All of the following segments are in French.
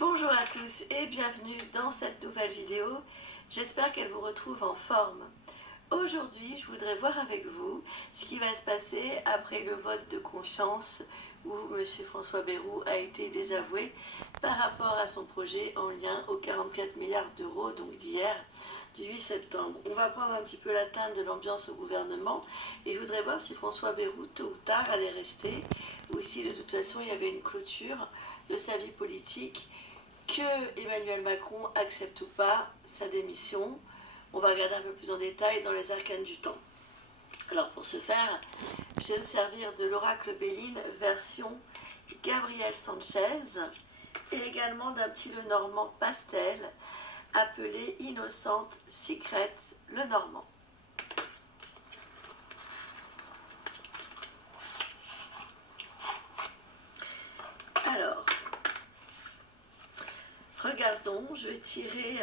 Bonjour à tous et bienvenue dans cette nouvelle vidéo. J'espère qu'elle vous retrouve en forme. Aujourd'hui, je voudrais voir avec vous ce qui va se passer après le vote de confiance où M. François Bayrou a été désavoué par rapport à son projet en lien aux 44 milliards d'euros, donc d'hier, du 8 septembre. On va prendre un petit peu la teinte de l'ambiance au gouvernement et je voudrais voir si François Bayrou, tôt ou tard, allait rester ou si de toute façon il y avait une clôture de sa vie politique, que Emmanuel Macron accepte ou pas sa démission. On va regarder un peu plus en détail dans les arcanes du temps. Alors pour ce faire, je vais me servir de l'oracle Béline version Gabriel Sanchez et également d'un petit Lenormand pastel appelé Innocente Secret Lenormand. Alors, regardons, je vais tirer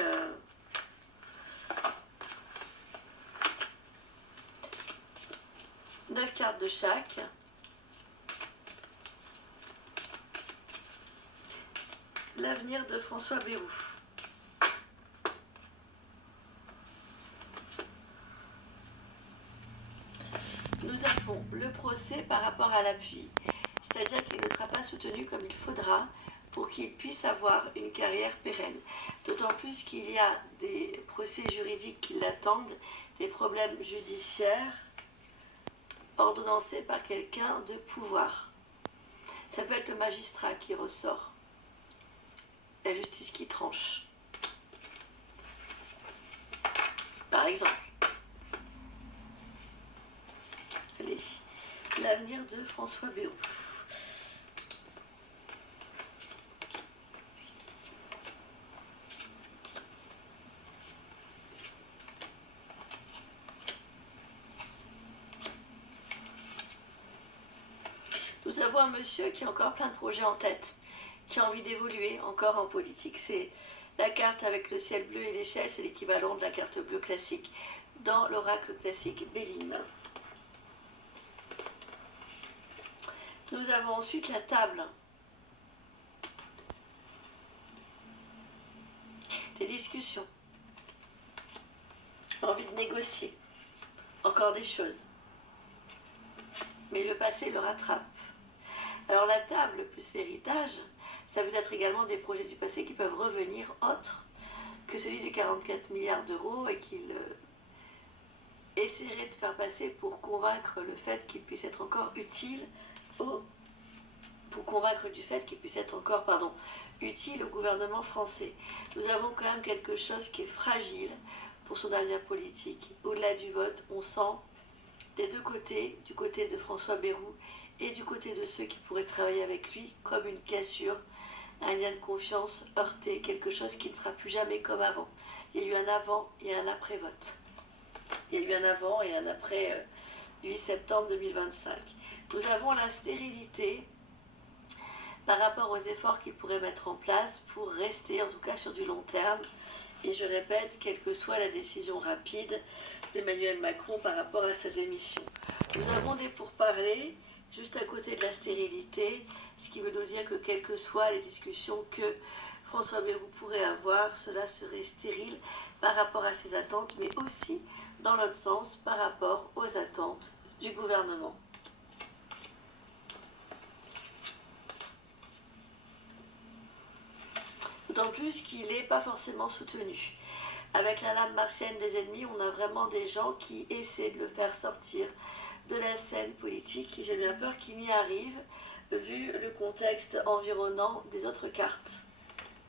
9 cartes de chaque. L'avenir de François Bayrou. Nous avons le procès par rapport à l'appui, c'est-à-dire qu'il ne sera pas soutenu comme il faudra pour qu'il puisse avoir une carrière pérenne. D'autant plus qu'il y a des procès juridiques qui l'attendent, des problèmes judiciaires ordonnancés par quelqu'un de pouvoir. Ça peut être le magistrat qui ressort, la justice qui tranche, par exemple. Allez, l'avenir de François Bayrou. Nous avons un monsieur qui a encore plein de projets en tête, qui a envie d'évoluer encore en politique. C'est la carte avec le ciel bleu et l'échelle, c'est l'équivalent de la carte bleue classique dans l'oracle classique Béline. Nous avons ensuite la table. Des discussions. Envie de négocier. Encore des choses. Mais le passé le rattrape. Alors la table plus l'héritage, ça peut être également des projets du passé qui peuvent revenir autres que celui de 44 milliards d'euros et qu'il essaierait de faire passer pour convaincre le fait qu'il puisse être encore utile utile au gouvernement français. Nous avons quand même quelque chose qui est fragile pour son avenir politique. Au-delà du vote, on sent des deux côtés, du côté de François Bayrou et du côté de ceux qui pourraient travailler avec lui, comme une cassure, un lien de confiance heurté, quelque chose qui ne sera plus jamais comme avant. Il y a eu un avant et un après vote. Il y a eu un avant et un après 8 septembre 2025. Nous avons la stérilité par rapport aux efforts qu'il pourrait mettre en place pour rester en tout cas sur du long terme. Et je répète, quelle que soit la décision rapide d'Emmanuel Macron par rapport à sa démission. Nous avons des pourparlers juste à côté de la stérilité, ce qui veut nous dire que quelles que soient les discussions que François Bayrou pourrait avoir, cela serait stérile par rapport à ses attentes, mais aussi dans l'autre sens par rapport aux attentes du gouvernement. D'autant plus qu'il n'est pas forcément soutenu. Avec la lame martienne des ennemis, on a vraiment des gens qui essaient de le faire sortir de la scène politique. J'ai bien peur qu'il n'y arrive, vu le contexte environnant des autres cartes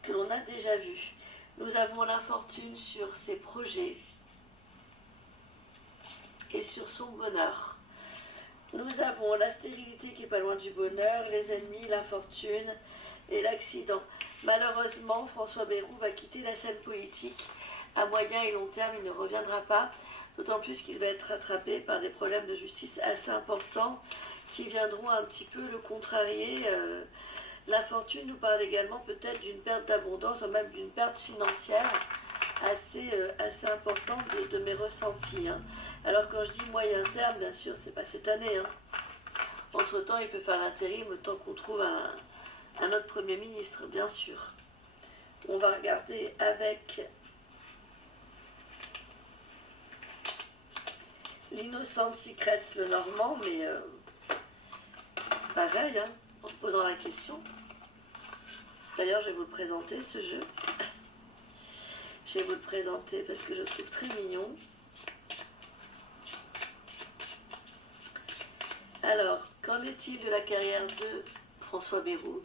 que l'on a déjà vues. Nous avons l'infortune sur ses projets et sur son bonheur. Nous avons la stérilité qui est pas loin du bonheur, les ennemis, l'infortune et l'accident. Malheureusement, François Bayrou va quitter la scène politique. À moyen et long terme, il ne reviendra pas, d'autant plus qu'il va être rattrapé par des problèmes de justice assez importants qui viendront un petit peu le contrarier. L'infortune nous parle également peut-être d'une perte d'abondance, ou même d'une perte financière assez importante de mes ressentis. Alors quand je dis moyen terme, bien sûr, c'est pas cette année. Entre-temps, il peut faire l'intérim le temps qu'on trouve un autre Premier ministre, bien sûr. On va regarder avec l'Innocent Secrets, le Normand, mais pareil, hein, en posant la question. D'ailleurs, je vais vous le présenter, ce jeu. Je vais vous le présenter parce que je le trouve très mignon. Alors, qu'en est-il de la carrière de François Bayrou?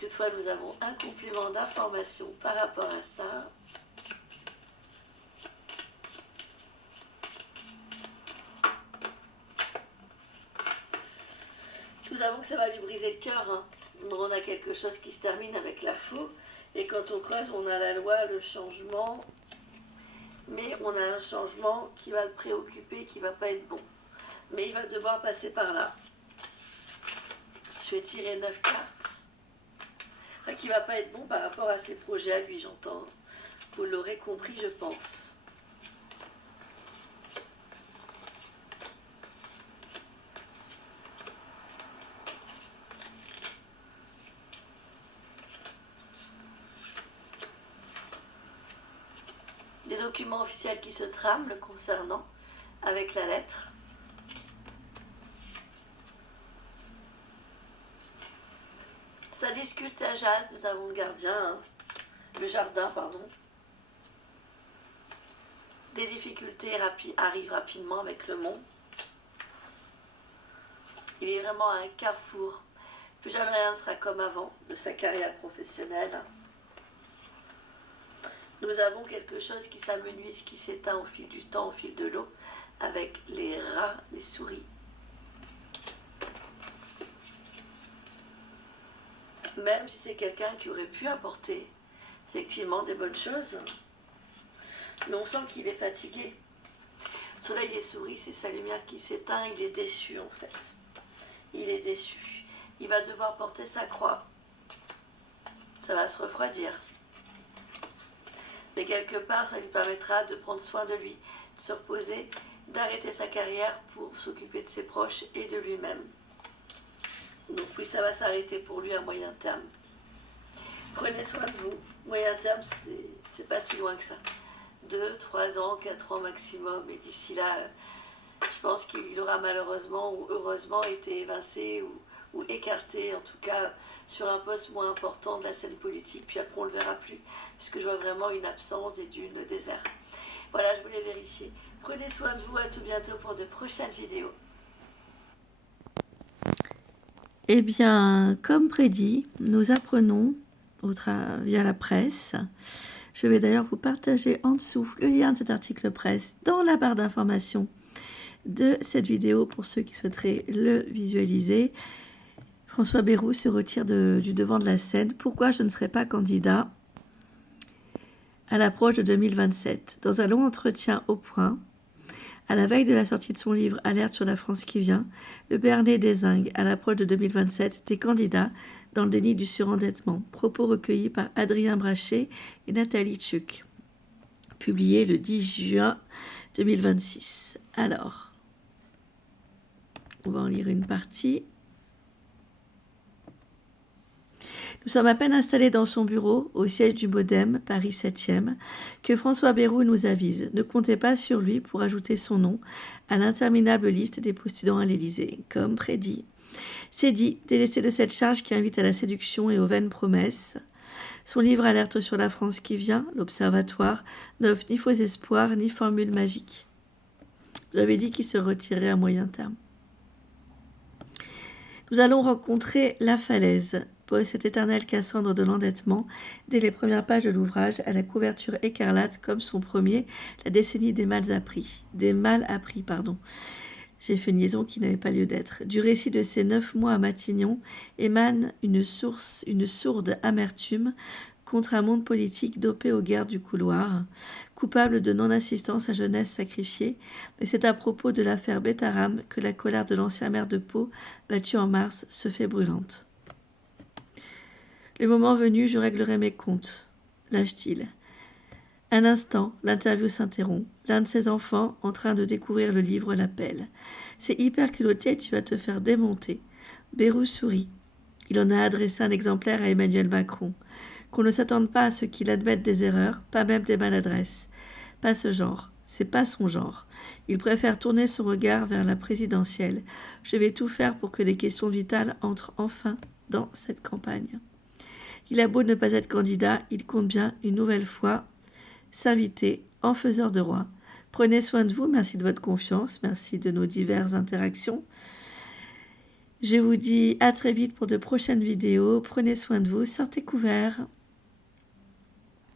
Toutefois, nous avons un complément d'information par rapport à ça. Nous savons que ça va lui briser le cœur. Hein. On a quelque chose qui se termine avec la faux. Et quand on creuse, on a la loi, le changement. Mais on a un changement qui va le préoccuper, qui ne va pas être bon. Mais il va devoir passer par là. Je vais tirer 9 cartes. Enfin, qui ne va pas être bon par rapport à ses projets à lui, j'entends. Vous l'aurez compris, je pense. Des documents officiels qui se trament le concernant avec la lettre. Ça discute, ça jase, nous avons le gardien, hein. Le jardin, pardon. Des difficultés arrivent rapidement avec le monde. Il est vraiment à un carrefour. Plus jamais rien ne sera comme avant de sa carrière professionnelle. Nous avons quelque chose qui s'amenuise, qui s'éteint au fil du temps, au fil de l'eau, avec les rats, les souris. Même si c'est quelqu'un qui aurait pu apporter effectivement des bonnes choses, mais on sent qu'il est fatigué. Soleil et souris, c'est sa lumière qui s'éteint, il est déçu en fait. Il est déçu. Il va devoir porter sa croix. Ça va se refroidir. Mais quelque part, ça lui permettra de prendre soin de lui, de se reposer, d'arrêter sa carrière pour s'occuper de ses proches et de lui-même. Donc oui, ça va s'arrêter pour lui à moyen terme. Prenez soin de vous. Moyen terme, c'est pas si loin que ça. 2, 3 ans, 4 ans maximum. Et d'ici là, je pense qu'il aura malheureusement ou heureusement été évincé ou écarté, en tout cas sur un poste moins important de la scène politique. Puis après, on ne le verra plus, puisque je vois vraiment une absence et le désert. Voilà, je voulais vérifier. Prenez soin de vous. À tout bientôt pour de prochaines vidéos. Eh bien, comme prédit, nous apprenons via la presse. Je vais d'ailleurs vous partager en dessous le lien de cet article presse dans la barre d'information de cette vidéo pour ceux qui souhaiteraient le visualiser. François Bayrou se retire du devant de la scène. Pourquoi je ne serai pas candidat à l'approche de 2027? Dans un long entretien au Point, à la veille de la sortie de son livre « Alerte sur la France qui vient », le Béarnais dézingue à l'approche de 2027 était candidat dans le déni du surendettement. Propos recueillis par Adrien Brachet et Nathalie Tchuk, publié le 10 juin 2026. Alors, on va en lire une partie. Nous sommes à peine installés dans son bureau, au siège du Modem, Paris 7e, que François Bayrou nous avise. Ne comptez pas sur lui pour ajouter son nom à l'interminable liste des postulants à l'Élysée. Comme prédit. C'est dit, délaissé de cette charge qui invite à la séduction et aux vaines promesses. Son livre Alerte sur la France qui vient, l'Observatoire, n'offre ni faux espoirs ni formule magique. Vous avez dit qu'il se retirait à moyen terme. Nous allons rencontrer La Falaise, cette éternelle Cassandre de l'endettement, dès les premières pages de l'ouvrage, à la couverture écarlate comme son premier, La décennie des mal appris. J'ai fait une liaison qui n'avait pas lieu d'être. Du récit de ces 9 mois à Matignon émane une sourde amertume contre un monde politique dopé aux guerres du couloir, coupable de non-assistance à jeunesse sacrifiée, mais c'est à propos de l'affaire Bétaram que la colère de l'ancien maire de Pau, battu en mars, se fait brûlante. Le moment venu, je réglerai mes comptes, lâche-t-il. Un instant, l'interview s'interrompt. L'un de ses enfants, en train de découvrir le livre, l'appelle. C'est hyper culotté, tu vas te faire démonter. Bayrou sourit. Il en a adressé un exemplaire à Emmanuel Macron. qu'on ne s'attende pas à ce qu'il admette des erreurs, pas même des maladresses. Pas ce genre, c'est pas son genre. Il préfère tourner son regard vers la présidentielle. Je vais tout faire pour que les questions vitales entrent enfin dans cette campagne. Il a beau ne pas être candidat, il compte bien une nouvelle fois s'inviter en faiseur de roi. Prenez soin de vous, merci de votre confiance, merci de nos diverses interactions. Je vous dis à très vite pour de prochaines vidéos. Prenez soin de vous, sortez couverts.